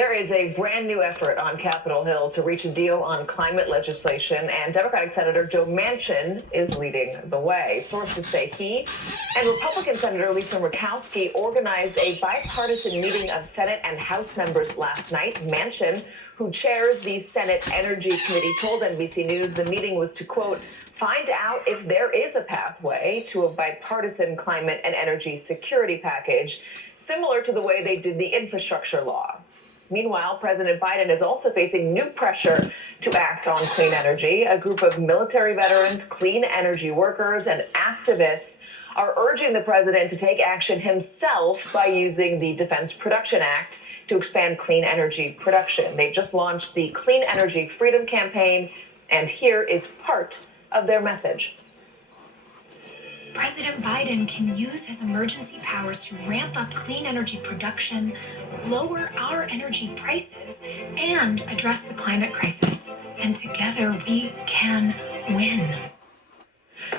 There is a brand new effort on Capitol Hill to reach a deal on climate legislation, and Democratic Senator Joe Manchin is leading the way. Sources say he and Republican Senator Lisa Murkowski organized a bipartisan meeting of Senate and House members last night. Manchin, who chairs the Senate Energy Committee, told NBC News the meeting was to, quote, find out if there is a pathway to a bipartisan climate and energy security package, similar to the way they did the infrastructure law. Meanwhile, President Biden is also facing new pressure to act on clean energy. A group of military veterans, clean energy workers, and activists are urging the president to take action himself by using the Defense Production Act to expand clean energy production. They've just launched the Clean Energy Freedom Campaign, and here is part of their message. President Biden can use his emergency powers to ramp up clean energy production, lower our energy prices, and address the climate crisis. And together we can win.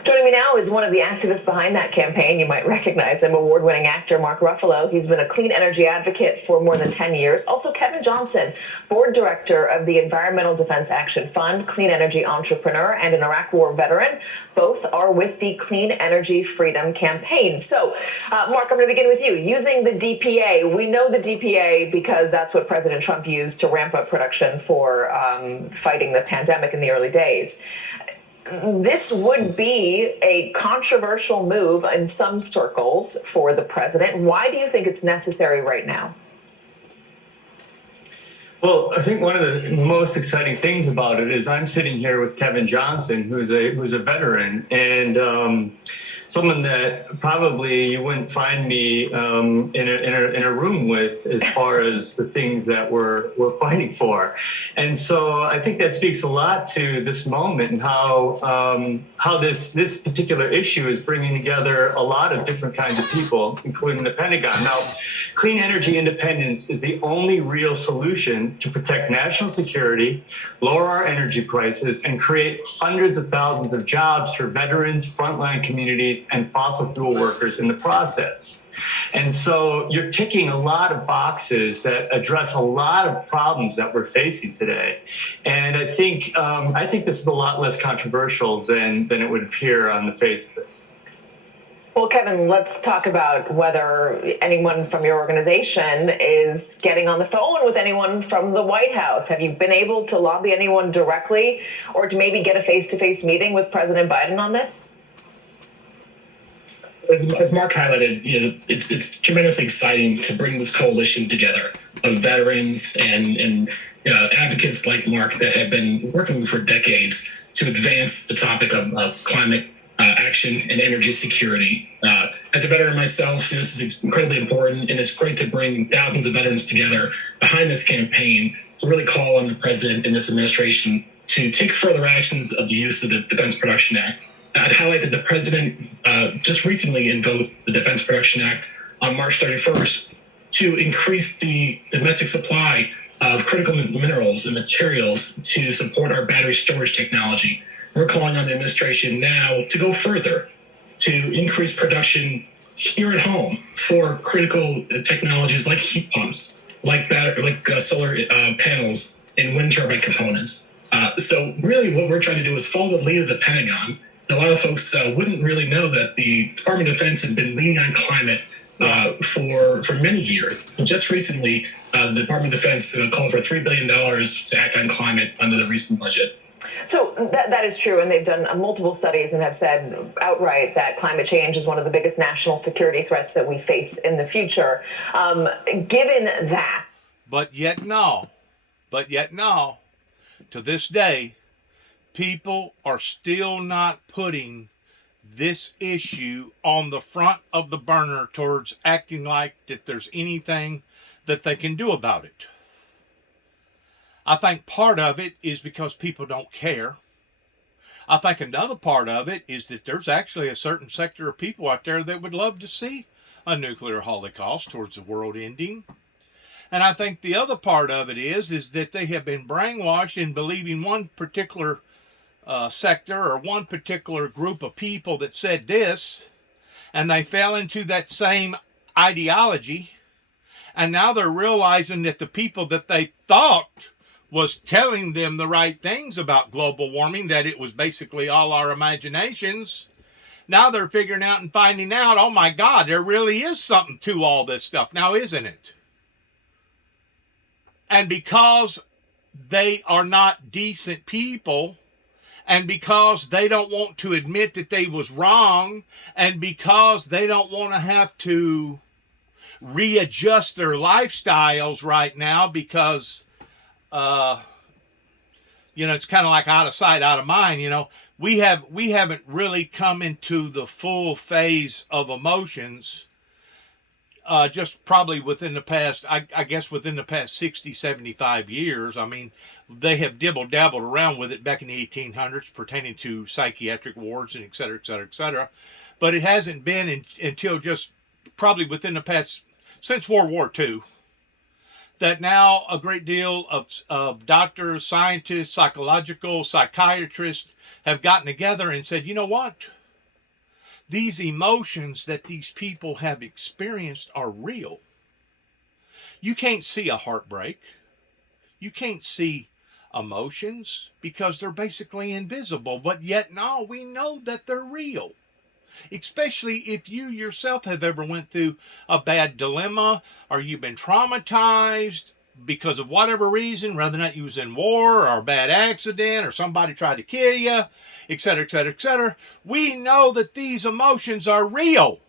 Joining me now is one of the activists behind that campaign. You might recognize him, award-winning actor Mark Ruffalo. He's been a clean energy advocate for more than 10 years. Also, Kevin Johnson, board director of the Environmental Defense Action Fund, clean energy entrepreneur, and an Iraq War veteran. Both are with the Clean Energy Freedom Campaign. So, Mark, I'm going to begin with you. Using the DPA, we know the DPA because that's what President Trump used to ramp up production for fighting the pandemic in the early days. This would be a controversial move in some circles for the president. Why do you think it's necessary right now? Well, I think one of the most exciting things about it is I'm sitting here with Kevin Johnson, who's a veteran and someone that probably you wouldn't find me in a room with as far as the things that we're fighting for. And so I think that speaks a lot to this moment and how this particular issue is bringing together a lot of different kinds of people, including the Pentagon. Now, clean energy independence is the only real solution to protect national security, lower our energy prices, and create hundreds of thousands of jobs for veterans, frontline communities, and fossil fuel workers in the process. And so you're ticking a lot of boxes that address a lot of problems that we're facing today. And I think this is a lot less controversial than it would appear on the face of it. Well, Kevin, let's talk about whether anyone from your organization is getting on the phone with anyone from the White House. Have you been able to lobby anyone directly or to maybe get a face-to-face meeting with President Biden on this? As Mark highlighted, it's tremendously exciting to bring this coalition together of veterans and advocates like Mark that have been working for decades to advance the topic of climate action and energy security. As a veteran myself, this is incredibly important, and it's great to bring thousands of veterans together behind this campaign to really call on the president and this administration to take further actions of the use of the Defense Production Act. I'd highlight that the president just recently invoked the Defense Production Act on March 31st to increase the domestic supply of critical minerals and materials to support our battery storage technology. We're calling on the administration now to go further, to increase production here at home for critical technologies like heat pumps, like solar panels and wind turbine components. So really what we're trying to do is follow the lead of the Pentagon. A lot of folks wouldn't really know that the Department of Defense has been leaning on climate for many years. And just recently, the Department of Defense called for $3 billion to act on climate under the recent budget. So that is true, and they've done multiple studies and have said outright that climate change is one of the biggest national security threats that we face in the future. Given that. But yet now, to this day, people are still not putting this issue on the front of the burner towards acting like that there's anything that they can do about it. I think part of it is because people don't care. I think another part of it is that there's actually a certain sector of people out there that would love to see a nuclear holocaust towards the world ending. And I think the other part of it is that they have been brainwashed in believing one particular sector or one particular group of people that said this, and they fell into that same ideology, And now they're realizing that the people that they thought was telling them the right things about global warming, that it was basically all our imaginations. Now they're figuring out and finding out, oh my God, there really is something to all this stuff now, isn't it? And because they are not decent people, and because they don't want to admit that they was wrong, and because they don't want to have to readjust their lifestyles right now, because it's kind of like out of sight, out of mind. We haven't really come into the full phase of emotions just probably within the past, I guess within the past 60, 75 years. I mean, they have dibble-dabbled around with it back in the 1800s pertaining to psychiatric wards and et cetera, et cetera, et cetera. But it hasn't been until just probably within the past, since World War II, that now a great deal of doctors, scientists, psychiatrists have gotten together and said, you know what? These emotions that these people have experienced are real. You can't see a heartbreak. You can't see emotions because they're basically invisible. But yet now we know that they're real. Especially if you yourself have ever went through a bad dilemma, or you've been traumatized because of whatever reason, whether or not you was in war or a bad accident or somebody tried to kill you, et cetera, et cetera, et cetera. We know that these emotions are real.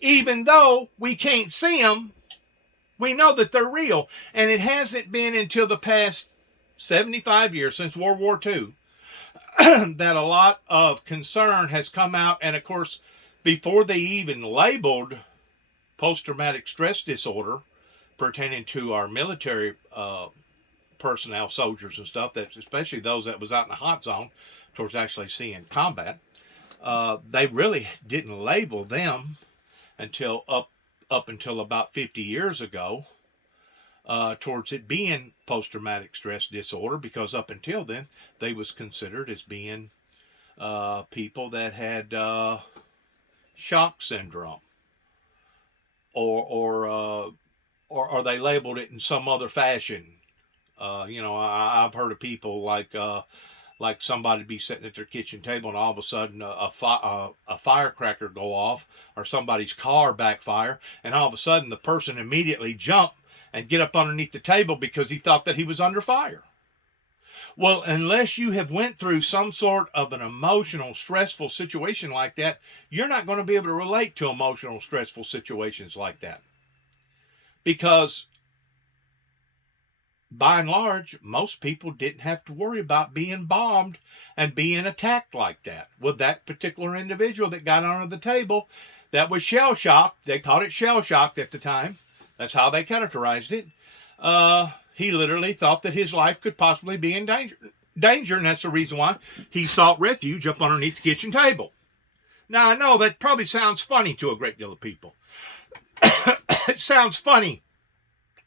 Even though we can't see them, we know that they're real. And it hasn't been until the past 75 years, since World War II, that a lot of concern has come out. And of course, before they even labeled post-traumatic stress disorder pertaining to our military personnel, soldiers and stuff, that especially those that was out in the hot zone towards actually seeing combat, they really didn't label them until up until about 50 years ago, towards it being post-traumatic stress disorder, because up until then they was considered as being people that had shock syndrome, or they labeled it in some other fashion. I've heard of people like somebody be sitting at their kitchen table and all of a sudden a firecracker go off, or somebody's car backfire, and all of a sudden the person immediately jump and get up underneath the table because he thought that he was under fire. Well, unless you have went through some sort of an emotional, stressful situation like that, you're not going to be able to relate to emotional, stressful situations like that. Because by and large, most people didn't have to worry about being bombed and being attacked like that. With that particular individual that got under the table, that was shell-shocked. They called it shell-shocked at the time. That's how they characterized it. He literally thought that his life could possibly be in danger, and that's the reason why he sought refuge up underneath the kitchen table. Now, I know that probably sounds funny to a great deal of people. It sounds funny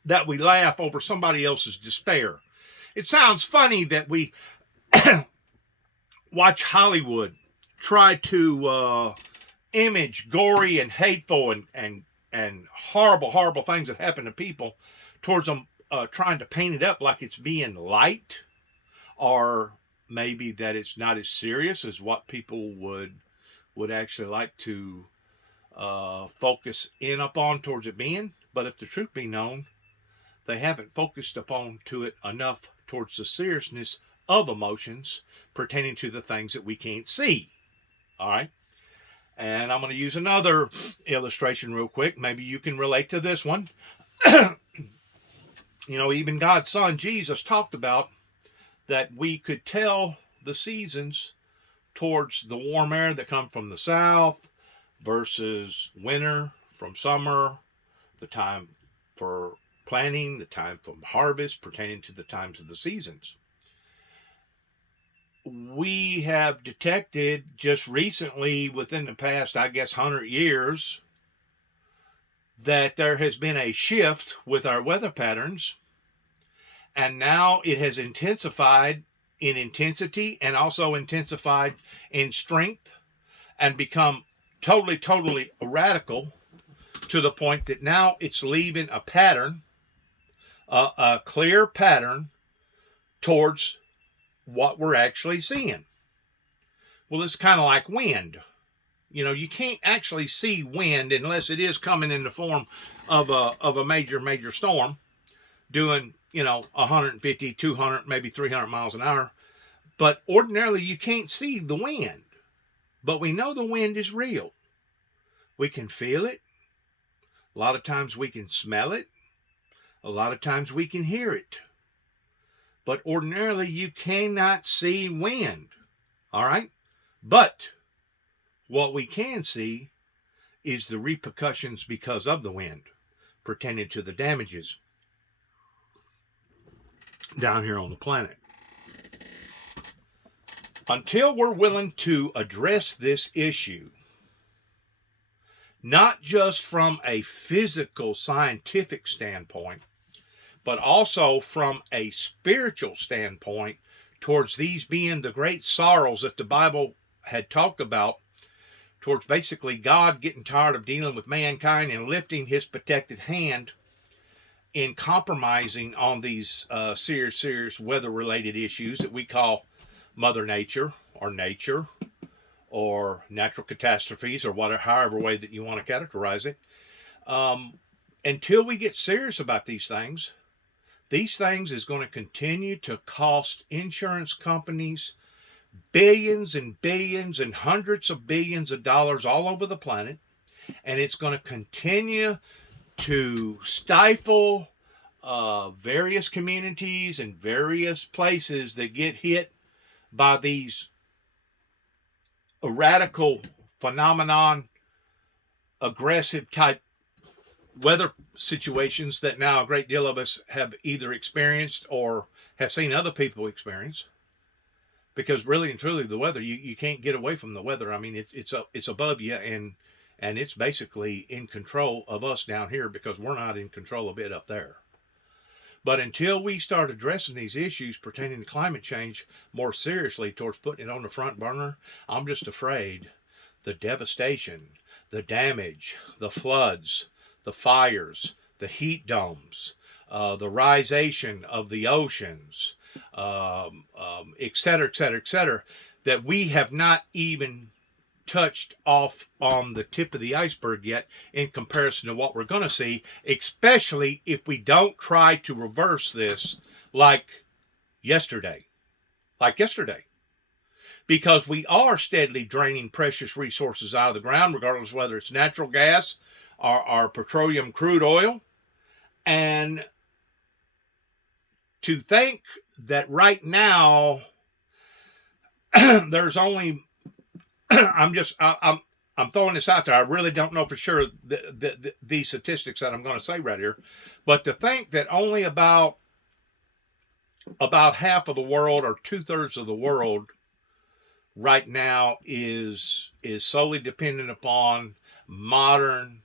that we laugh over somebody else's despair. It sounds funny that we watch Hollywood try to image gory and hateful and horrible things that happen to people towards them, trying to paint it up like it's being light, or maybe that it's not as serious as what people would actually like to focus in upon towards it being. But if the truth be known, they haven't focused upon to it enough towards the seriousness of emotions pertaining to the things that we can't see. All right. And I'm going to use another illustration real quick. Maybe you can relate to this one. Even God's Son, Jesus, talked about that we could tell the seasons towards the warm air that come from the south versus winter from summer, the time for planting, the time for harvest, pertaining to the times of the seasons. We have detected just recently, within the past, 100 years, that there has been a shift with our weather patterns, and now it has intensified in intensity and also intensified in strength and become totally radical, to to the point that now it's leaving a pattern, a clear pattern towards what we're actually seeing. Well, it's kind of like wind. You know, you can't actually see wind unless it is coming in the form of a major storm doing, 150, 200, maybe 300 miles an hour. But ordinarily you can't see the wind. But we know the wind is real. We can feel it. A lot of times we can smell it. A lot of times we can hear it. But ordinarily you cannot see wind. All right? But what we can see is the repercussions because of the wind, pertaining to the damages down here on the planet. Until we're willing to address this issue, not just from a physical, scientific standpoint, but also from a spiritual standpoint, towards these being the great sorrows that the Bible had talked about, towards basically God getting tired of dealing with mankind and lifting his protected hand in compromising on these serious weather-related issues that we call Mother Nature or natural catastrophes, or whatever, however way that you want to categorize it. Until we get serious about these things is going to continue to cost insurance companies billions and billions and hundreds of billions of dollars all over the planet, and it's going to continue to stifle various communities and various places that get hit by these radical phenomenon, aggressive type weather situations that now a great deal of us have either experienced or have seen other people experience. Because really and truly, the weather, you can't get away from the weather. I mean, it's above you, and it's basically in control of us down here, because we're not in control of it up there. But until we start addressing these issues pertaining to climate change more seriously, towards putting it on the front burner, I'm just afraid the devastation, the damage, the floods, the fires, the heat domes, the risation of the oceans, et cetera, that we have not even touched off on the tip of the iceberg yet, in comparison to what we're going to see, especially if we don't try to reverse this like yesterday. Because we are steadily draining precious resources out of the ground, regardless of whether it's natural gas or petroleum crude oil. And to think that right now there's only I'm throwing this out there. I really don't know for sure these statistics that I'm going to say right here, but to think that only about half of the world, or 2/3 of the world right now, is solely dependent upon modern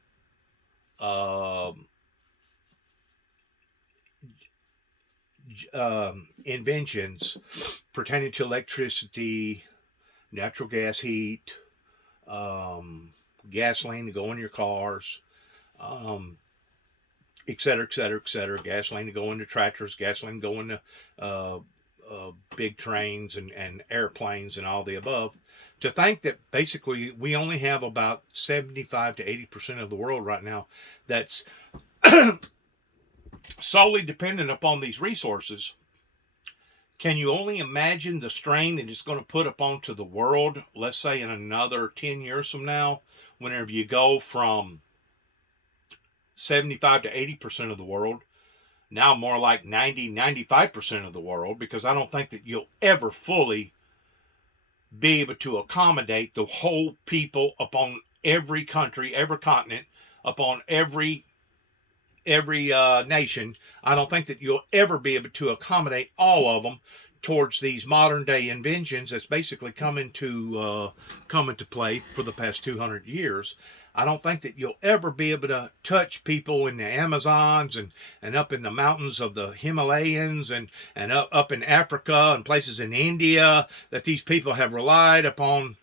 inventions pertaining to electricity, natural gas heat, gasoline to go in your cars, et cetera, gasoline to go into tractors, gasoline to go into big trains and airplanes and all the above. To think that basically we only have about 75 to 80% of the world right now that's solely dependent upon these resources. Can you only imagine the strain that it's going to put upon to the world, let's say in another 10 years from now, whenever you go from 75 to 80% of the world, now more like 90, 95% of the world, because I don't think that you'll ever fully be able to accommodate the whole people upon every country, every continent, upon every nation. I don't think that you'll ever be able to accommodate all of them towards these modern day inventions that's basically come into play for the past 200 years. I don't think that you'll ever be able to touch people in the Amazons and up in the mountains of the Himalayas and up in Africa and places in India, that these people have relied upon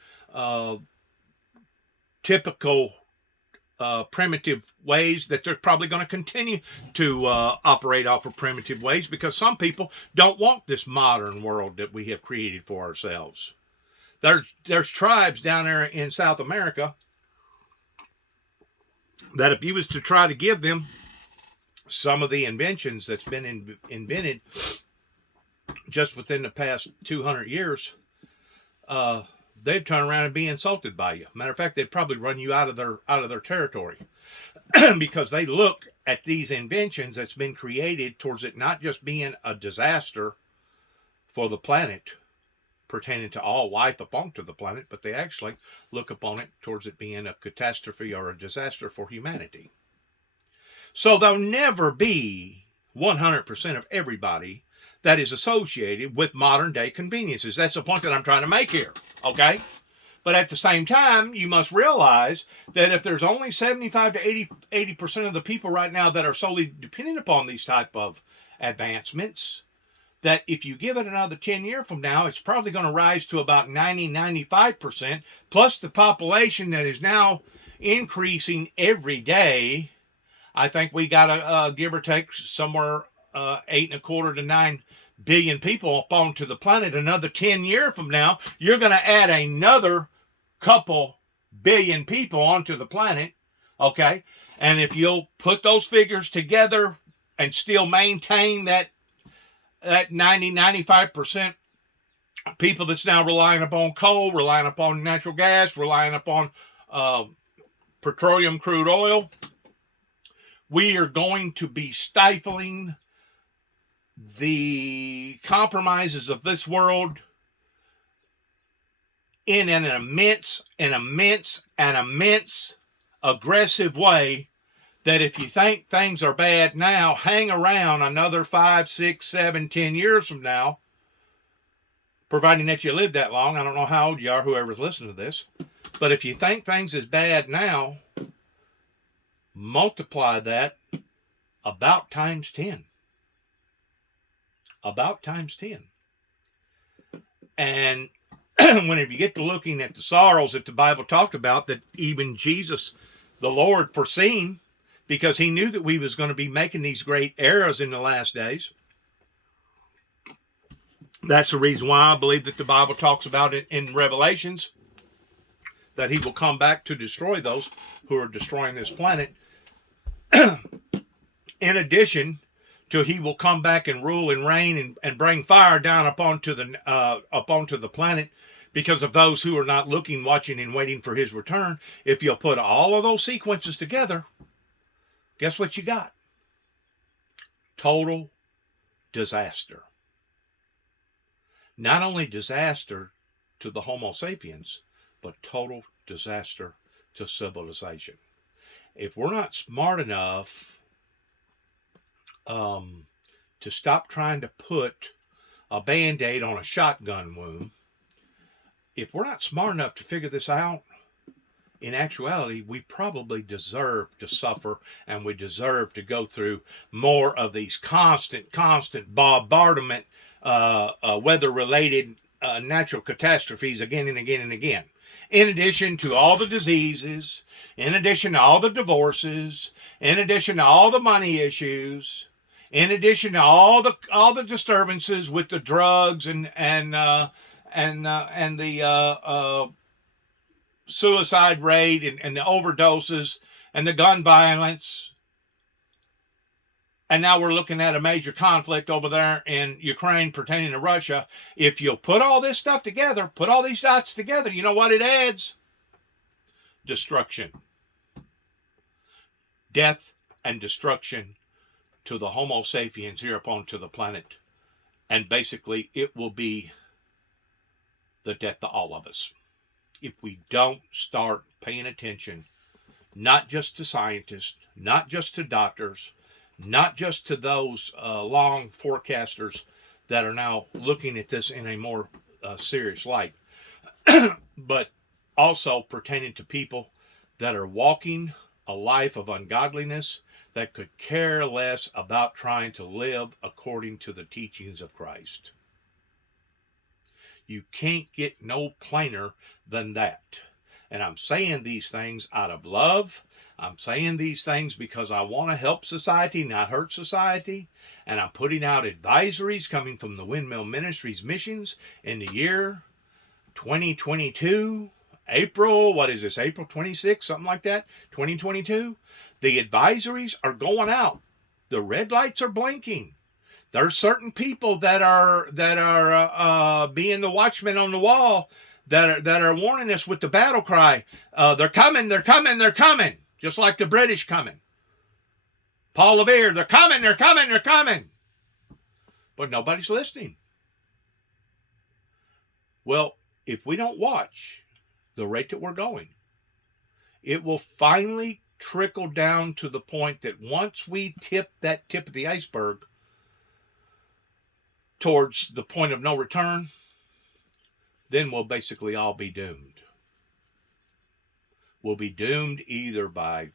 typical primitive ways, that they're probably going to continue to operate off of primitive ways, because some people don't want this modern world that we have created for ourselves. There's tribes down there in South America that if you was to try to give them some of the inventions that's been invented just within the past 200 years, they'd turn around and be insulted by you. Matter of fact, they'd probably run you out of their territory because they look at these inventions that's been created towards it not just being a disaster for the planet, pertaining to all life upon to the planet, but they actually look upon it towards it being a catastrophe or a disaster for humanity. So there'll never be 100% of everybody that is associated with modern day conveniences. That's the point that I'm trying to make here, okay? But at the same time, you must realize that if there's only 75 to 80% of the people right now that are solely dependent upon these type of advancements, that if you give it another 10 years from now, it's probably going to rise to about 95%, plus the population that is now increasing every day. I think we got to give or take somewhere 8.25 to 9 billion people up onto the planet. Another 10 years from now, you're going to add another couple billion people onto the planet, okay? And if you'll put those figures together and still maintain that 95% people that's now relying upon coal, relying upon natural gas, relying upon petroleum crude oil, we are going to be stifling the compromises of this world in an immense aggressive way, that if you think things are bad now, hang around another 5, 6, 7, 10 years from now, providing that you live that long. I don't know how old you are, whoever's listening to this, but if you think things is bad now, multiply that about times 10. About times 10. And whenever you get to looking at the sorrows that the Bible talked about, that even Jesus, the Lord, foreseen, because he knew that we was going to be making these great errors in the last days. That's the reason why I believe that the Bible talks about it in Revelations, that he will come back to destroy those who are destroying this planet. In addition to, he will come back and rule and reign and bring fire down upon to the planet because of those who are not looking, watching, and waiting for his return. If you'll put all of those sequences together, guess what you got? Total disaster. Not only disaster to the Homo sapiens, but total disaster to civilization. If we're not smart enough to stop trying to put a Band-Aid on a shotgun wound, if we're not smart enough to figure this out, in actuality, we probably deserve to suffer, and we deserve to go through more of these constant bombardment, weather-related natural catastrophes again and again and again. In addition to all the diseases, in addition to all the divorces, in addition to all the money issues, in addition to all the disturbances with the drugs and the suicide rate and the overdoses and the gun violence. And now we're looking at a major conflict over there in Ukraine pertaining to Russia. If you'll put all this stuff together, put all these dots together, you know what it adds? Destruction. Death and destruction to the Homo sapiens here upon to the planet. And basically, it will be the death of all of us if we don't start paying attention, not just to scientists, not just to doctors, not just to those long forecasters that are now looking at this in a more serious light, but also pertaining to people that are walking a life of ungodliness, that could care less about trying to live according to the teachings of Christ. You can't get no plainer than that. And I'm saying these things out of love. I'm saying these things because I want to help society, not hurt society. And I'm putting out advisories coming from the Windmill Ministries missions in the year 2022. April, what is this, April 26th, something like that, 2022. The advisories are going out. The red lights are blinking. There's certain people that are being the watchmen on the wall that are warning us with the battle cry. They're coming, they're coming, they're coming. Just like the British coming. Paul Revere, they're coming, they're coming, they're coming. But nobody's listening. Well, if we don't watch the rate that we're going, it will finally trickle down to the point that once we tip that tip of the iceberg towards the point of no return, then we'll basically all be doomed. We'll be doomed either by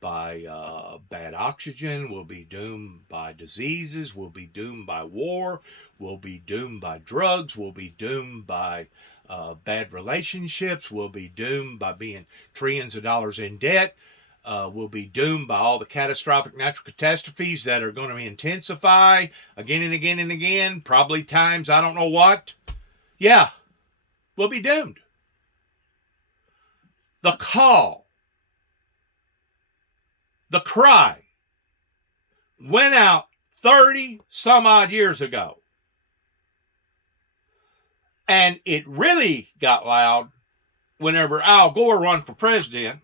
bad oxygen, we'll be doomed by diseases, we'll be doomed by war, we'll be doomed by drugs, we'll be doomed by bad relationships, we'll be doomed by being trillions of dollars in debt, we'll be doomed by all the catastrophic natural catastrophes that are going to intensify again and again and again, probably times I don't know what. Yeah, we'll be doomed. The call, the cry went out 30 some odd years ago. And it really got loud whenever Al Gore run for president,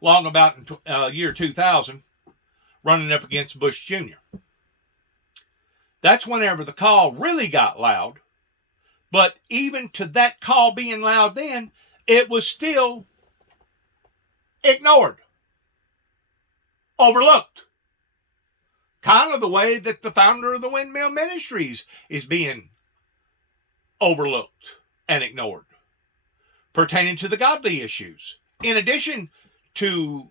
long about in year 2000, running up against Bush Jr. That's whenever the call really got loud. But even to that call being loud then, it was still ignored, overlooked. Kind of the way that the founder of the Windmill Ministries is being overlooked and ignored, pertaining to the godly issues. In addition to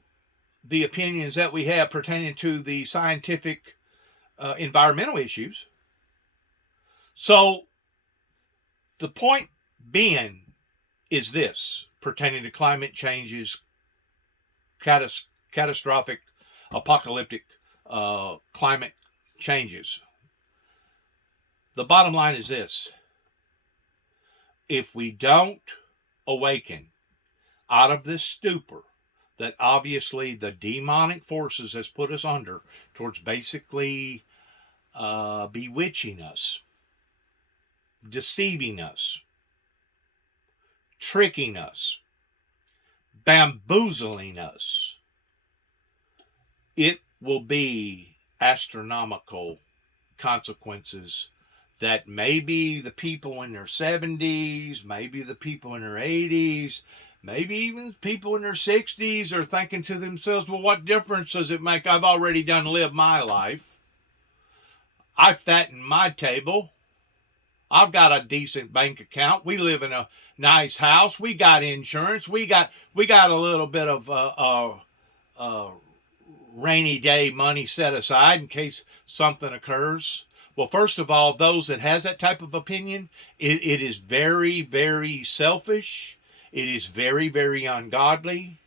the opinions that we have pertaining to the scientific environmental issues. So the point being is this, pertaining to climate changes, catastrophic, apocalyptic climate changes. The bottom line is this. If we don't awaken out of this stupor that obviously the demonic forces has put us under towards basically bewitching us, deceiving us, tricking us, bamboozling us, it will be astronomical consequences that maybe the people in their 70s, maybe the people in their 80s, maybe even people in their 60s are thinking to themselves, well, what difference does it make? I've already done lived my life. I've fattened my table. I've got a decent bank account. We live in a nice house. We got insurance. We got a little bit of rainy day money set aside in case something occurs. Well, first of all, those that has that type of opinion, it is very, very selfish. It is very, very ungodly.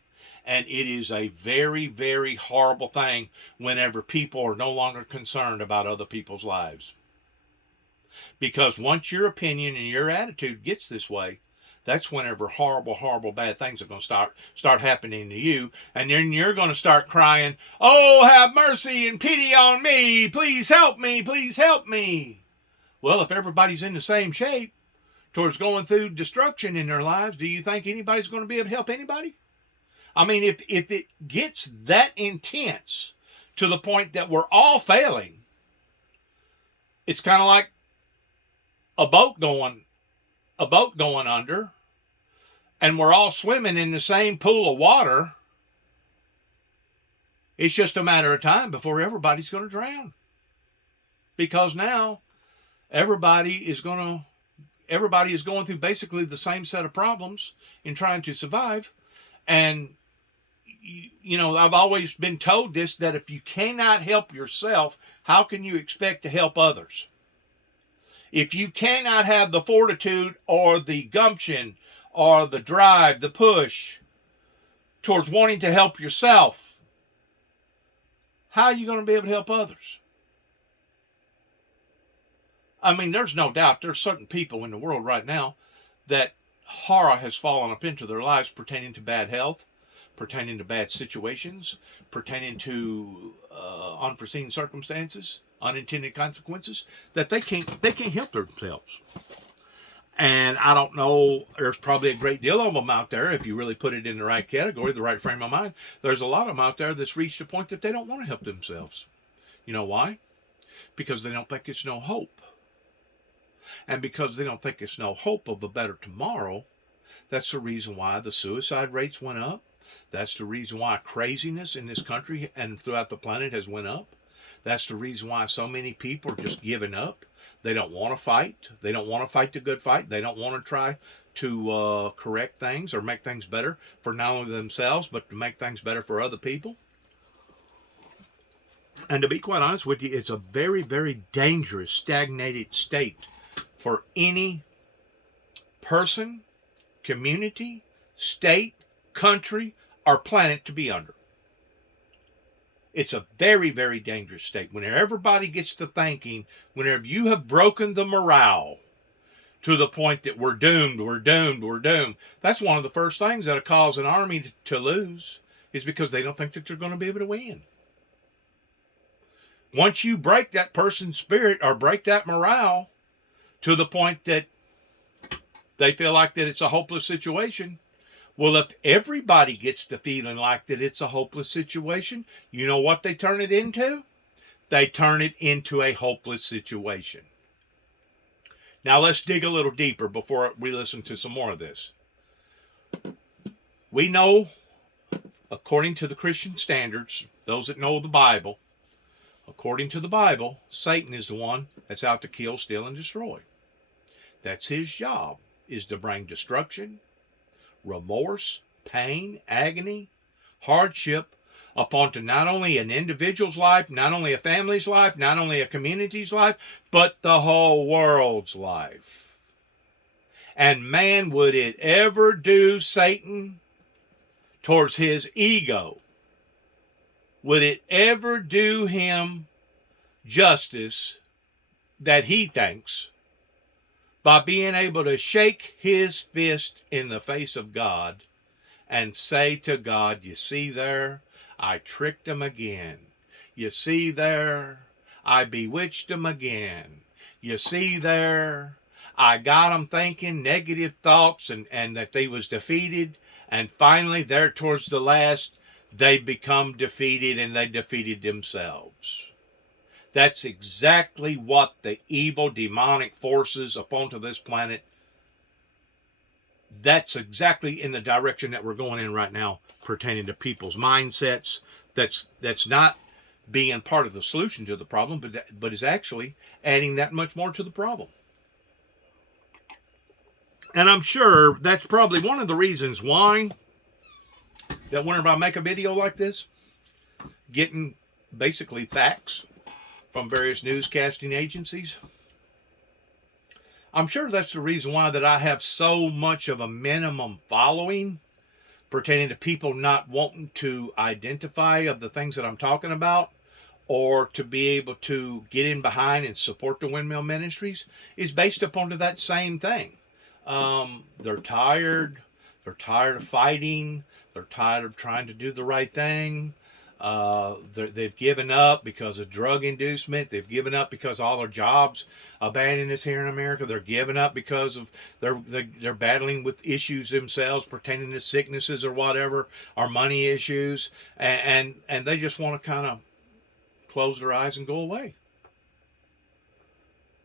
And it is a very, very horrible thing whenever people are no longer concerned about other people's lives. Because once your opinion and your attitude gets this way, that's whenever horrible, horrible, bad things are going to start happening to you. And then you're going to start crying, oh, have mercy and pity on me. Please help me. Please help me. Well, if everybody's in the same shape towards going through destruction in their lives, do you think anybody's going to be able to help anybody? I mean, if it gets that intense to the point that we're all failing, it's kind of like a boat going under, and we're all swimming in the same pool of water. It's just a matter of time before everybody's going to drown, because now everybody is going through basically the same set of problems in trying to survive. And you know, I've always been told this, that if you cannot help yourself, how can you expect to help others? If you cannot have the fortitude or the gumption or the drive, the push towards wanting to help yourself, how are you going to be able to help others? I mean, there's no doubt there's certain people in the world right now that horror has fallen up into their lives pertaining to bad health, pertaining to bad situations, pertaining to unforeseen circumstances, unintended consequences, that they can't help themselves. And I don't know, there's probably a great deal of them out there, if you really put it in the right category, the right frame of mind. There's a lot of them out there that's reached a point that they don't want to help themselves. You know why? Because they don't think it's no hope. And because they don't think it's no hope of a better tomorrow, that's the reason why the suicide rates went up. That's the reason why craziness in this country and throughout the planet has went up. That's the reason why so many people are just giving up. They don't want to fight. They don't want to fight the good fight. They don't want to try to correct things or make things better for not only themselves, but to make things better for other people. And to be quite honest with you, it's a very, very dangerous, stagnated state for any person, community, state, country, or planet to be under. It's a very, very dangerous state. Whenever everybody gets to thinking, whenever you have broken the morale to the point that we're doomed, we're doomed, we're doomed, that's one of the first things that'll cause an army to lose, is because they don't think that they're going to be able to win. Once you break that person's spirit or break that morale to the point that they feel like that it's a hopeless situation, well, if everybody gets to feeling like that it's a hopeless situation, you know what they turn it into? They turn it into a hopeless situation. Now let's dig a little deeper before we listen to some more of this. We know, according to the Christian standards, those that know the Bible, according to the Bible, Satan is the one that's out to kill, steal, and destroy. That's his job, is to bring destruction, remorse, pain, agony, hardship upon to not only an individual's life, not only a family's life, not only a community's life, but the whole world's life. And man, would it ever do Satan towards his ego? Would it ever do him justice that he thinks by being able to shake his fist in the face of God and say to God, you see there, I tricked him again. You see there, I bewitched him again. You see there, I got him thinking negative thoughts and that they was defeated. And finally, there towards the last, they become defeated and they defeated themselves. That's exactly what the evil demonic forces upon to this planet, that's exactly in the direction that we're going in right now pertaining to people's mindsets. That's not being part of the solution to the problem, but is actually adding that much more to the problem. And I'm sure that's probably one of the reasons why that whenever I make a video like this, getting basically facts from various newscasting agencies, I'm sure that's the reason why that I have so much of a minimum following pertaining to people not wanting to identify of the things that I'm talking about or to be able to get in behind and support the Windmill Ministries is based upon that same thing. They're tired of fighting, they're tired of trying to do the right thing. They've given up because of drug inducement. They've given up because all their jobs abandoned us here in America. They're giving up because of they're battling with issues themselves pertaining to sicknesses or whatever, or money issues, and they just want to kind of close their eyes and go away.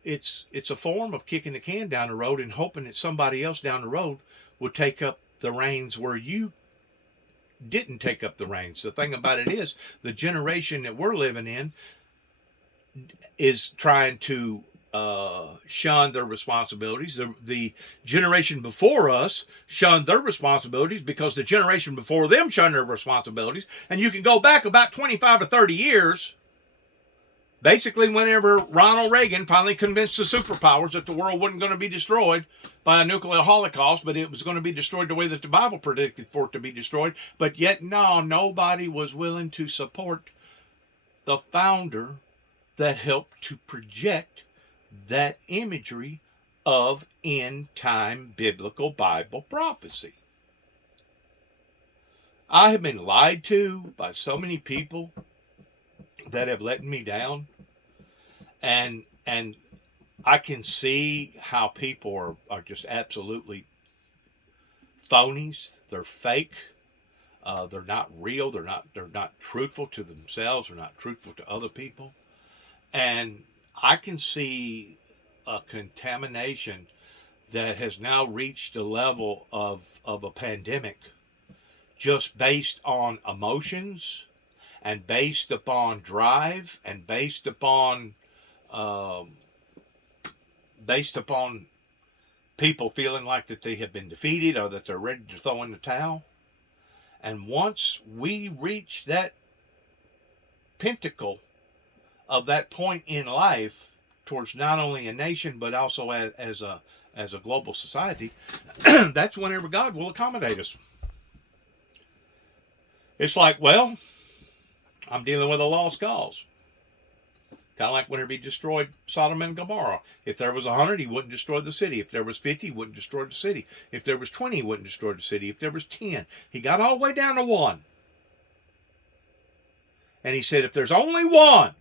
It's a form of kicking the can down the road and hoping that somebody else down the road will take up the reins where you didn't take up the reins. The thing about it is, the generation that we're living in is trying to shun their responsibilities. The generation before us shunned their responsibilities because the generation before them shunned their responsibilities. And you can go back about 25 or 30 years Basically, whenever Ronald Reagan finally convinced the superpowers that the world wasn't going to be destroyed by a nuclear holocaust, but it was going to be destroyed the way that the Bible predicted for it to be destroyed, but yet nobody was willing to support the founder that helped to project that imagery of end-time biblical Bible prophecy. I have been lied to by so many people that have let me down, and I can see how people are just absolutely phonies. They're fake. They're not real. They're not truthful to themselves. They're not truthful to other people. And I can see a contamination that has now reached a level of a pandemic, just based on emotions and based upon drive and based upon people feeling like that they have been defeated or that they're ready to throw in the towel. And once we reach that pinnacle of that point in life towards not only a nation but also as a global society, that's whenever God will accommodate us. It's like, well, I'm dealing with a lost cause. Kind of like whenever he destroyed Sodom and Gomorrah. If there was 100, he wouldn't destroy the city. If there was 50, he wouldn't destroy the city. If there was 20, he wouldn't destroy the city. If there was 10, he got all the way down to 1. And he said, if there's only 1,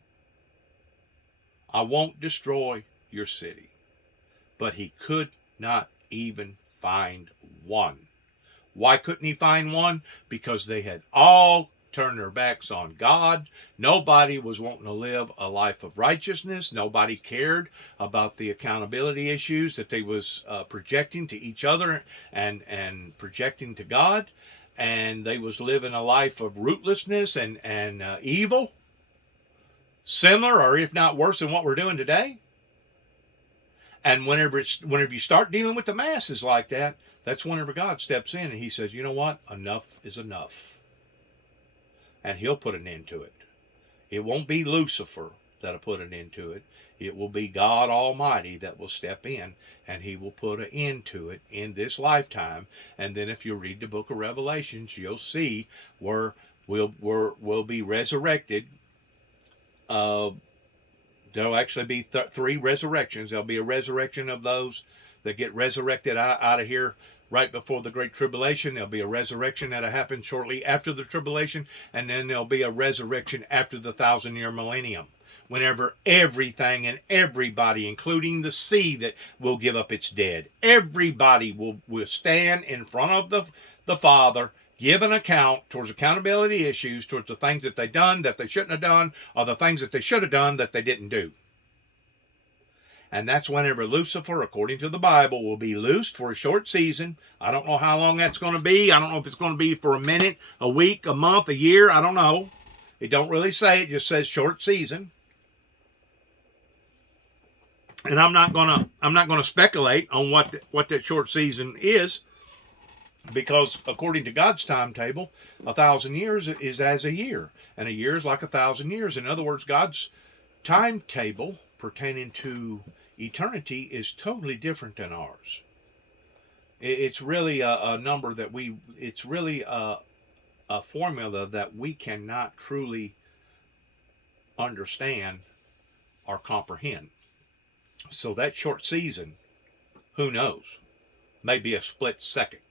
I won't destroy your city. But he could not even find 1. Why couldn't he find 1? Because they had all turned their backs on God. Nobody was wanting to live a life of righteousness. Nobody cared about the accountability issues that they was projecting to each other and projecting to God. And they was living a life of rootlessness and evil, similar or if not worse than what we're doing today. And whenever you start dealing with the masses like that, that's whenever God steps in and he says, you know what? Enough is enough. And he'll put an end to it. It won't be Lucifer that'll put an end to it. It will be God Almighty that will step in, and he will put an end to it in this lifetime. And then if you read the book of Revelations, you'll see where we'll be resurrected. There'll actually be 3 resurrections. There'll be a resurrection of those that get resurrected out of here right before the Great Tribulation. There'll be a resurrection that'll happen shortly after the tribulation, and then there'll be a resurrection after the 1,000-year millennium, whenever everything and everybody, including the sea that will give up its dead, everybody will stand in front of the Father, give an account towards accountability issues, towards the things that they done that they shouldn't have done, or the things that they should have done that they didn't do. And that's whenever Lucifer, according to the Bible, will be loosed for a short season. I don't know how long that's going to be. I don't know if it's going to be for a minute, a week, a month, a year. I don't know. It don't really say. It just says short season. And I'm not gonna speculate on what that short season is, because according to God's timetable, 1,000 years is as a year, and a year is like 1,000 years. In other words, God's timetable pertaining to eternity is totally different than ours. It's really a number that it's really a formula that we cannot truly understand or comprehend. So that short season, who knows, may be a split second.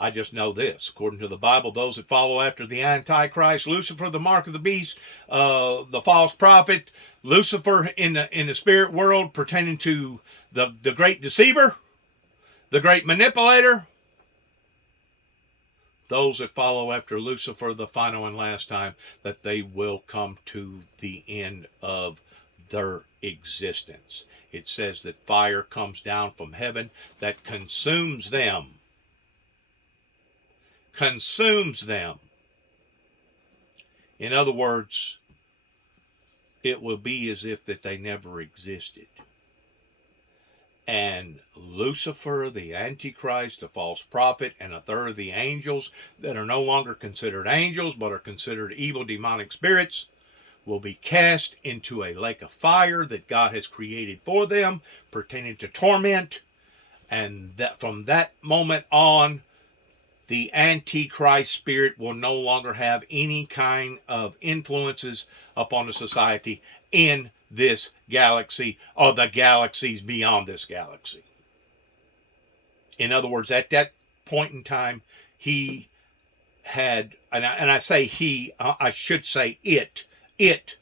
I just know this, according to the Bible, those that follow after the Antichrist, Lucifer, the mark of the beast, the false prophet, Lucifer in the spirit world pertaining to the great deceiver, the great manipulator, those that follow after Lucifer the final and last time, that they will come to the end of their existence. It says that fire comes down from heaven that consumes them. Consumes them. In other words, it will be as if that they never existed. And Lucifer, the Antichrist, the false prophet, and a third of the angels that are no longer considered angels but are considered evil demonic spirits will be cast into a lake of fire that God has created for them, pertaining to torment. And that from that moment on, the Antichrist spirit will no longer have any kind of influences upon the society in this galaxy or the galaxies beyond this galaxy. In other words, at that point in time, he had, and I say he, I should say it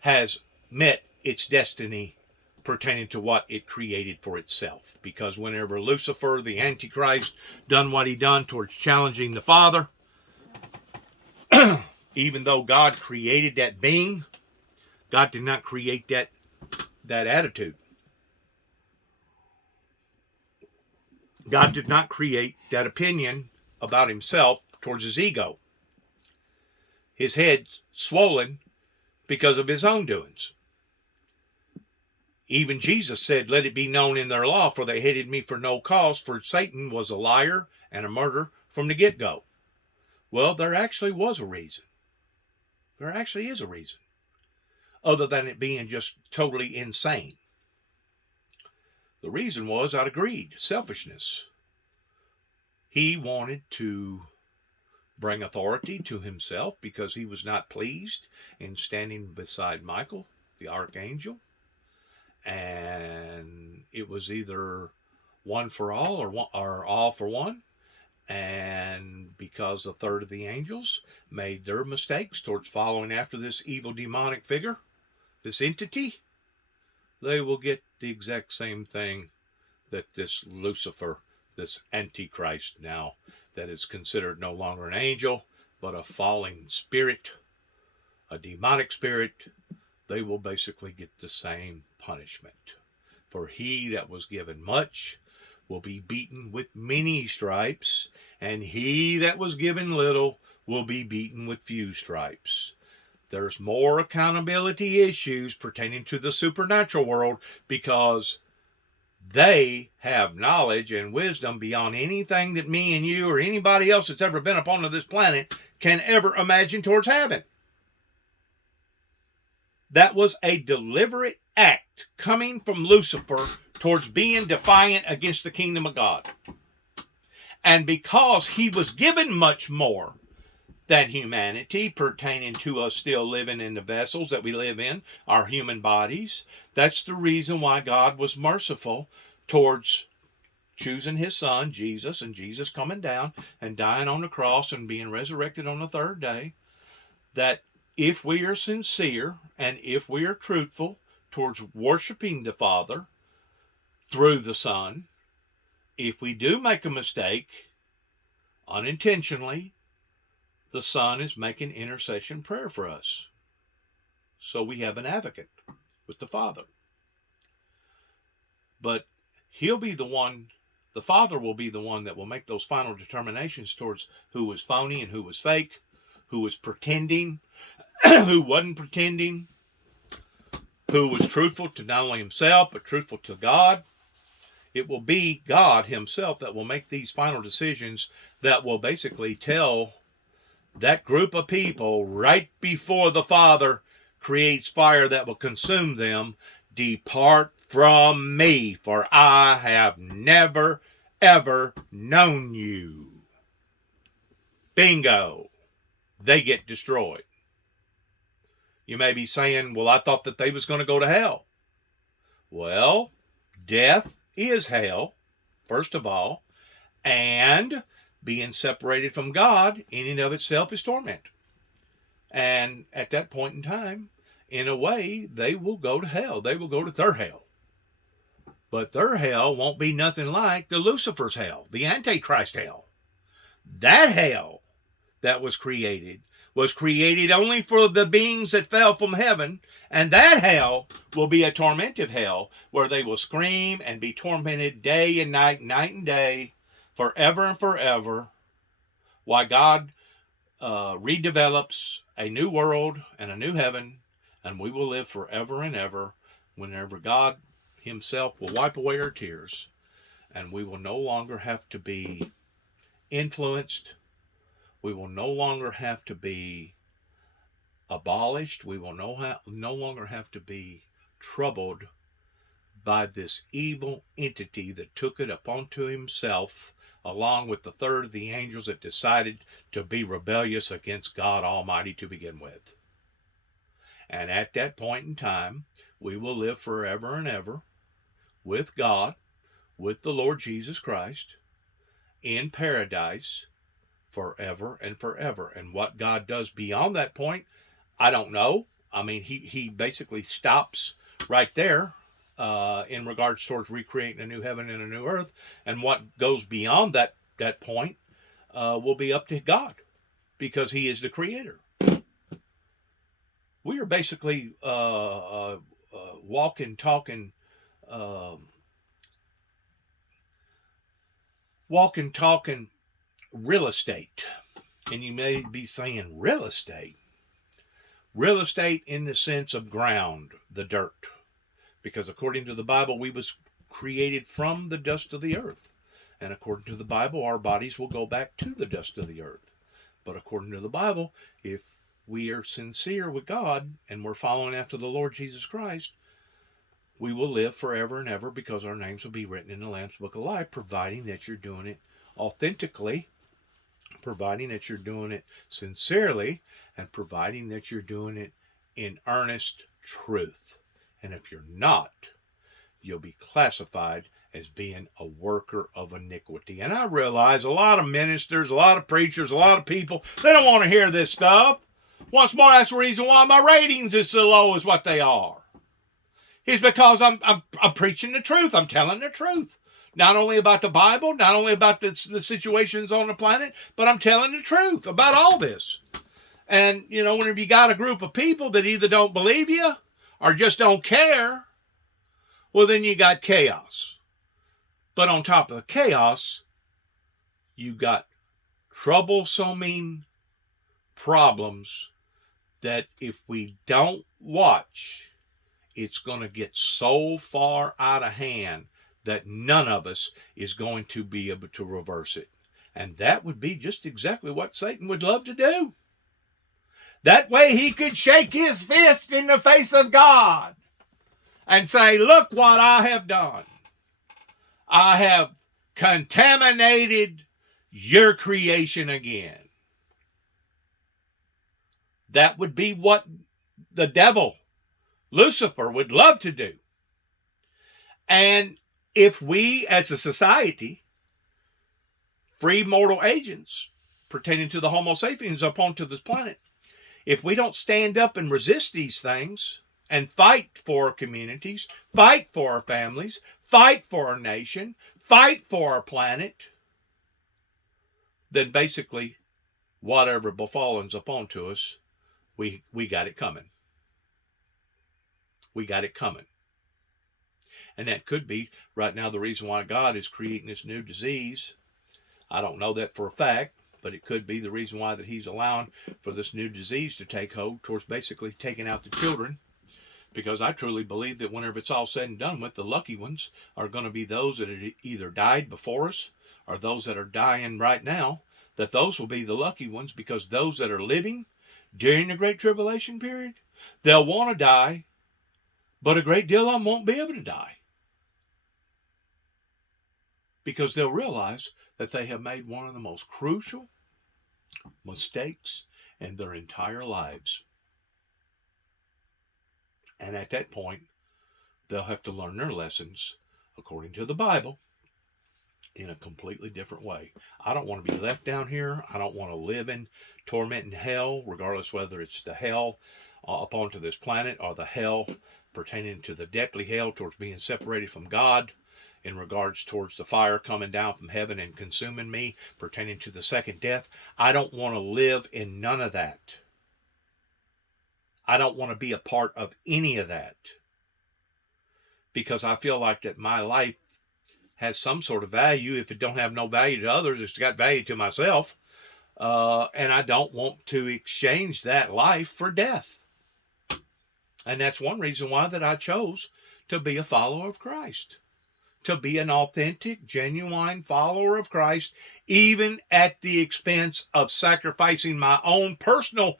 has met its destiny pertaining to what it created for itself. Because whenever Lucifer, the Antichrist, done what he done towards challenging the Father, even though God created that being, God did not create that attitude. God did not create that opinion about himself towards his ego. His head's swollen because of his own doings. Even Jesus said, "Let it be known in their law, for they hated me for no cause, for Satan was a liar and a murderer from the get-go." Well, there actually was a reason. There actually is a reason, other than it being just totally insane. The reason was out of greed, selfishness. He wanted to bring authority to himself because he was not pleased in standing beside Michael, the archangel. And it was either one for all or all for one. And because a third of the angels made their mistakes towards following after this evil demonic figure, this entity, they will get the exact same thing that this Lucifer, this Antichrist now, that is considered no longer an angel, but a falling spirit, a demonic spirit, they will basically get the same punishment. For he that was given much will be beaten with many stripes, and he that was given little will be beaten with few stripes. There's more accountability issues pertaining to the supernatural world because they have knowledge and wisdom beyond anything that me and you or anybody else that's ever been upon this planet can ever imagine towards having. That was a deliberate act coming from Lucifer towards being defiant against the kingdom of God. And because he was given much more than humanity pertaining to us still living in the vessels that we live in, our human bodies, that's the reason why God was merciful towards choosing his son, Jesus, and Jesus coming down and dying on the cross and being resurrected on the third day, that if we are sincere and if we are truthful towards worshiping the Father through the Son, if we do make a mistake unintentionally, the Son is making intercession prayer for us. So we have an advocate with the Father. But he'll be the one, the Father will be the one that will make those final determinations towards who was phony and who was fake, who was pretending, who wasn't pretending, who was truthful to not only himself, but truthful to God. It will be God himself that will make these final decisions that will basically tell that group of people right before the Father creates fire that will consume them, "Depart from me, for I have never, ever known you." Bingo. They get destroyed. You may be saying, "Well, I thought that they was going to go to hell." Well, death is hell, first of all, and being separated from God in and of itself is torment. And at that point in time, in a way, they will go to hell. They will go to their hell. But their hell won't be nothing like the Lucifer's hell, the Antichrist hell. That hell that was created only for the beings that fell from heaven, and that hell will be a tormented hell where they will scream and be tormented day and night, night and day, forever and forever, while God redevelops a new world and a new heaven, and we will live forever and ever whenever God himself will wipe away our tears, and we will no longer have to be influenced. We will no longer have to be abolished. We will no longer have to be troubled by this evil entity that took it upon himself, along with the third of the angels that decided to be rebellious against God Almighty to begin with. And at that point in time, we will live forever and ever with God, with the Lord Jesus Christ, in paradise forever and forever. And what God does beyond that point, I don't know. I mean, he basically stops right there in regards towards recreating a new heaven and a new earth. And what goes beyond that point will be up to God, because he is the creator. We are basically walking, talking real estate. And you may be saying, real estate? Real estate in the sense of ground, the dirt. Because according to the Bible, we was created from the dust of the earth. And according to the Bible, our bodies will go back to the dust of the earth. But according to the Bible, if we are sincere with God and we're following after the Lord Jesus Christ, we will live forever and ever, because our names will be written in the Lamb's Book of Life, providing that you're doing it authentically, providing that you're doing it sincerely, and providing that you're doing it in earnest truth. And if you're not, you'll be classified as being a worker of iniquity. And I realize a lot of ministers, a lot of preachers, a lot of people, they don't want to hear this stuff. Once more, that's the reason why my ratings is so low as what they are. It's because I'm preaching the truth. I'm telling the truth. Not only about the Bible, not only about the situations on the planet, but I'm telling the truth about all this. And, you know, whenever you got a group of people that either don't believe you or just don't care, well, then you got chaos. But on top of the chaos, you got troublesome problems that if we don't watch, it's going to get so far out of hand that none of us is going to be able to reverse it. And that would be just exactly what Satan would love to do. That way he could shake his fist in the face of God and say, look what I have done. I have contaminated your creation again. That would be what the devil, Lucifer, would love to do. And if we as a society, free mortal agents pertaining to the Homo sapiens upon to this planet, if we don't stand up and resist these things and fight for our communities, fight for our families, fight for our nation, fight for our planet, then basically whatever befallens upon to us, we got it coming. We got it coming. And that could be right now the reason why God is creating this new disease. I don't know that for a fact, but it could be the reason why that he's allowing for this new disease to take hold towards basically taking out the children. Because I truly believe that whenever it's all said and done with, the lucky ones are going to be those that had either died before us or those that are dying right now, that those will be the lucky ones, because those that are living during the Great Tribulation period, they'll want to die, but a great deal of them won't be able to die. Because they'll realize that they have made one of the most crucial mistakes in their entire lives. And at that point, they'll have to learn their lessons, according to the Bible, in a completely different way. I don't want to be left down here. I don't want to live in torment and hell, regardless whether it's the hell upon to this planet or the hell pertaining to the deathly hell towards being separated from God, in regards towards the fire coming down from heaven and consuming me, pertaining to the second death. I don't want to live in none of that. I don't want to be a part of any of that, because I feel like that my life has some sort of value. If it don't have no value to others, it's got value to myself. And I don't want to exchange that life for death. And that's one reason why that I chose to be a follower of Christ. To be an authentic, genuine follower of Christ, even at the expense of sacrificing my own personal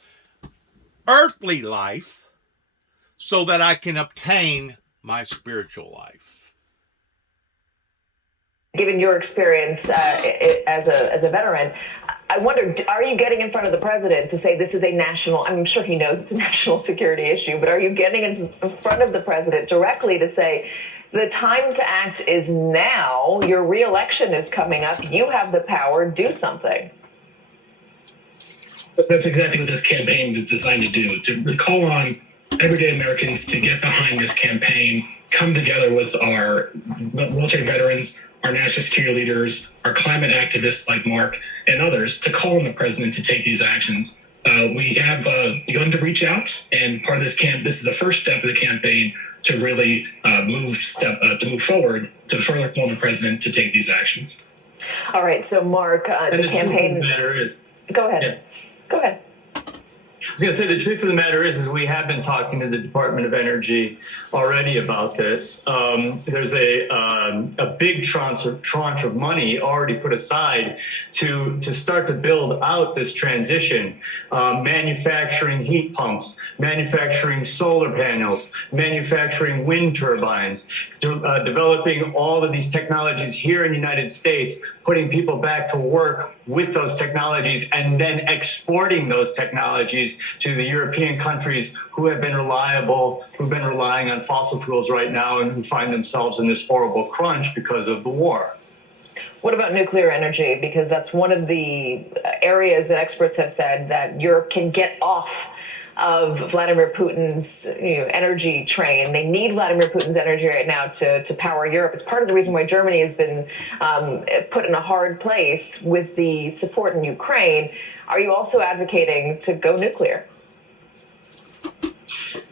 earthly life so that I can obtain my spiritual life. Given your experience as a veteran, I wonder, are you getting in front of the president to say this is a national, I'm sure he knows it's a national security issue, but are you getting in front of the president directly to say, the time to act is now, your re-election is coming up, you have the power, do something? That's exactly what this campaign is designed to do, to call on everyday Americans to get behind this campaign, come together with our military veterans, our national security leaders, our climate activists like Mark, and others to call on the president to take these actions. We have begun to reach out, and part of this this is the first step of the campaign to really move forward to further call on the president to take these actions. All right, so Mark, the campaign. Go ahead. Yeah. Go ahead. I was going to say, the truth of the matter is we have been talking to the Department of Energy already about this. There's a big tranche of money already put aside to start to build out this transition, manufacturing heat pumps, manufacturing solar panels, manufacturing wind turbines, developing all of these technologies here in the United States, putting people back to work with those technologies, and then exporting those technologies to the European countries who have been relying on fossil fuels right now and who find themselves in this horrible crunch because of the war. What about nuclear energy? Because that's one of the areas that experts have said that Europe can get off of Vladimir Putin's energy train. They need Vladimir Putin's energy right now to power Europe. It's part of the reason why Germany has been put in a hard place with the support in Ukraine. Are you also advocating to go nuclear?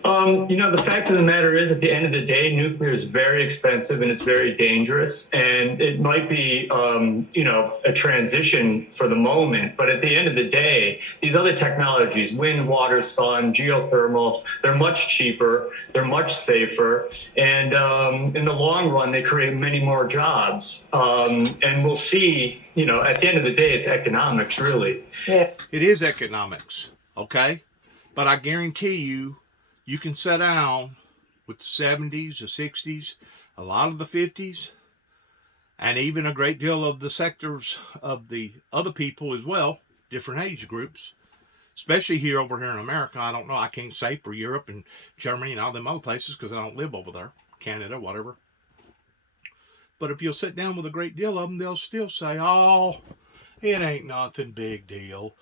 The fact of the matter is, at the end of the day, nuclear is very expensive and it's very dangerous, and it might be, a transition for the moment. But at the end of the day, these other technologies, wind, water, sun, geothermal, they're much cheaper, they're much safer, and in the long run, they create many more jobs. And we'll see, at the end of the day, it's economics, really. Yeah. It is economics, okay? But I guarantee you can sit down with the 70s, the 60s, a lot of the 50s, and even a great deal of the sectors of the other people as well, different age groups, especially over here in America. I don't know, I can't say for Europe and Germany and all them other places because I don't live over there, Canada, whatever. But if you'll sit down with a great deal of them, they'll still say, oh, it ain't nothing big deal.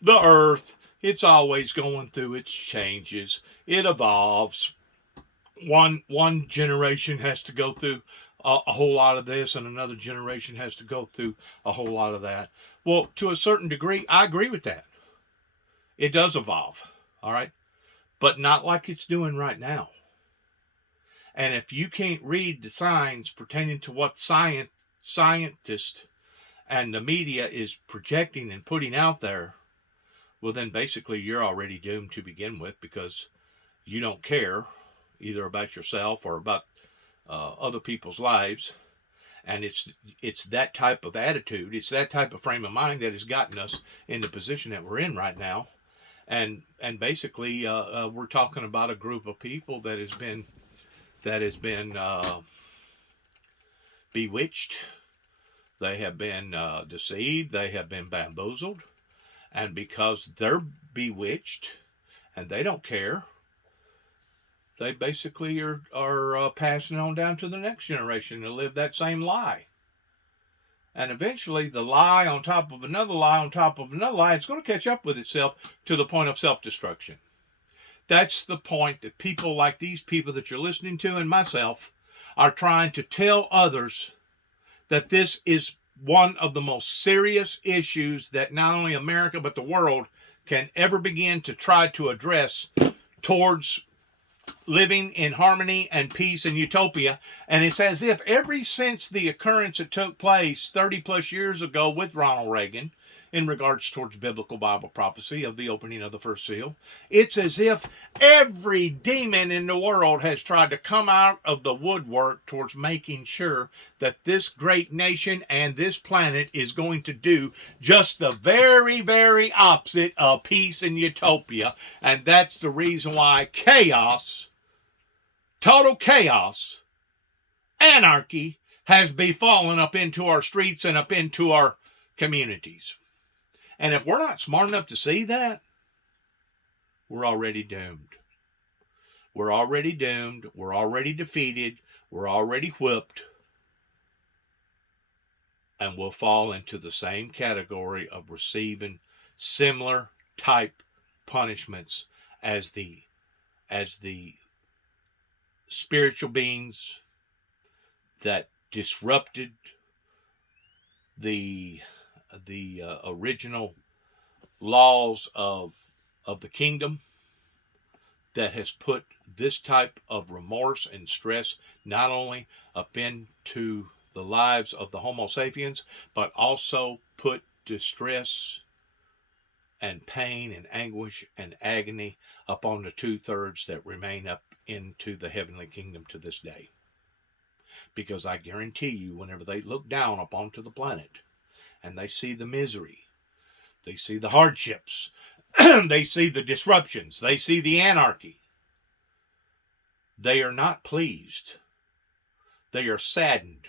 The earth, it's always going through its changes. It evolves. One generation has to go through a whole lot of this, and another generation has to go through a whole lot of that. Well, to a certain degree, I agree with that. It does evolve, all right? But not like it's doing right now. And if you can't read the signs pertaining to what scientists and the media is projecting and putting out there, well, then basically you're already doomed to begin with, because you don't care either about yourself or about other people's lives. And it's that type of attitude, it's that type of frame of mind that has gotten us in the position that we're in right now. And basically we're talking about a group of people that has been bewitched. They have been deceived. They have been bamboozled. And because they're bewitched and they don't care, they basically are passing on down to the next generation to live that same lie. And eventually the lie on top of another lie on top of another lie, it's going to catch up with itself to the point of self-destruction. That's the point that people like these people that you're listening to and myself are trying to tell others, that this is one of the most serious issues that not only America but the world can ever begin to try to address towards living in harmony and peace and utopia. And it's as if ever since the occurrence that took place 30 plus years ago with Ronald Reagan in regards towards biblical Bible prophecy of the opening of the first seal. It's as if every demon in the world has tried to come out of the woodwork towards making sure that this great nation and this planet is going to do just the very, very opposite of peace and utopia. And that's the reason why chaos, total chaos, anarchy has befallen up into our streets and up into our communities. And if we're not smart enough to see that, we're already doomed. We're already doomed. We're already defeated. We're already whipped. And we'll fall into the same category of receiving similar type punishments as the spiritual beings that disrupted the original laws of the kingdom, that has put this type of remorse and stress not only up into the lives of the Homo sapiens, but also put distress and pain and anguish and agony upon the 2/3 that remain up into the heavenly kingdom to this day. Because I guarantee you, whenever they look down upon to the planet and they see the misery, they see the hardships, they see the disruptions, they see the anarchy, they are not pleased. They are saddened.